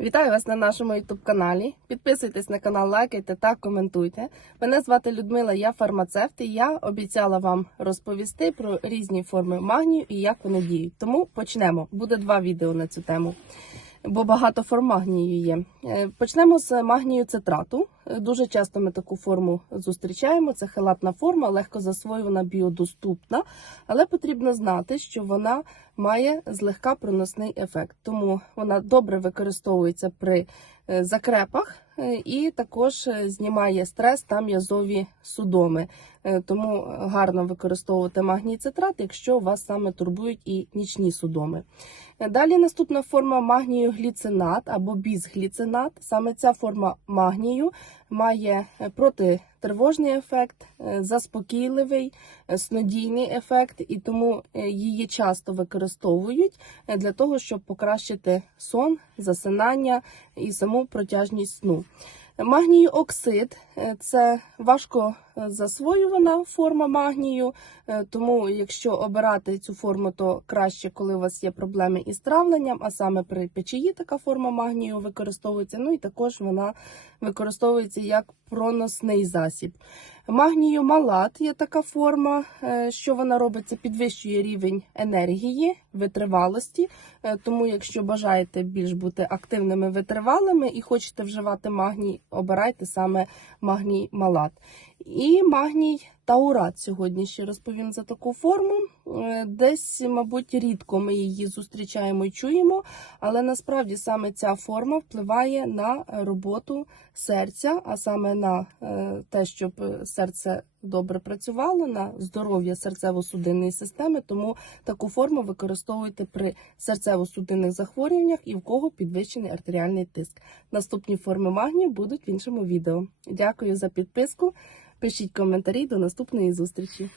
Вітаю вас на нашому youtube каналі. Підписуйтесь на канал, лайкайте та коментуйте. Мене звати Людмила, я фармацевт, і я обіцяла вам розповісти про різні форми магнію і як вони діють. Тому почнемо. Буде два відео на цю тему, бо багато форм магнію є. Е, Почнемо з магнію цитрату. Дуже часто ми таку форму зустрічаємо. Це хелатна форма, легко засвоювана, біодоступна, але потрібно знати, що вона має злегка проносний ефект, тому вона добре використовується при е, закрепах е, і також е, знімає стрес та м'язові судоми. Тому гарно використовувати магній цитрат, якщо вас саме турбують і нічні судоми. Далі наступна форма магнію гліцинат або бізгліцинат. Саме ця форма магнію має е, протитривожний ефект, е, заспокійливий, е, снодійний ефект, і тому е, її часто використовують для того, щоб покращити сон, засинання і саму протяжність сну. Магнію оксид це важко засвоювана форма магнію, тому якщо обирати цю форму, то краще, коли у вас є проблеми із травленням, а саме при печії така форма магнію використовується. Ну і також вона використовується як проносний засіб. Магнію малат є така форма, е, що вона робить, це підвищує рівень енергії, витривалості. Е, Тому, якщо бажаєте більш бути активними витривалими і хочете вживати магній, обирайте саме магній малат. І магній таурат сьогодні ще розповім за таку форму. Е, Десь, мабуть, рідко ми її зустрічаємо і чуємо, але насправді саме ця форма впливає на роботу серця, а саме на е, те, щоб серце добре працювало, на здоров'я серцево-судинної системи. Тому таку форму використовуйте при серцево-судинних захворюваннях і в кого підвищений артеріальний тиск. Наступні форми магнію будуть в іншому відео. Дякую за підписку. Пишіть коментарі. До наступної зустрічі.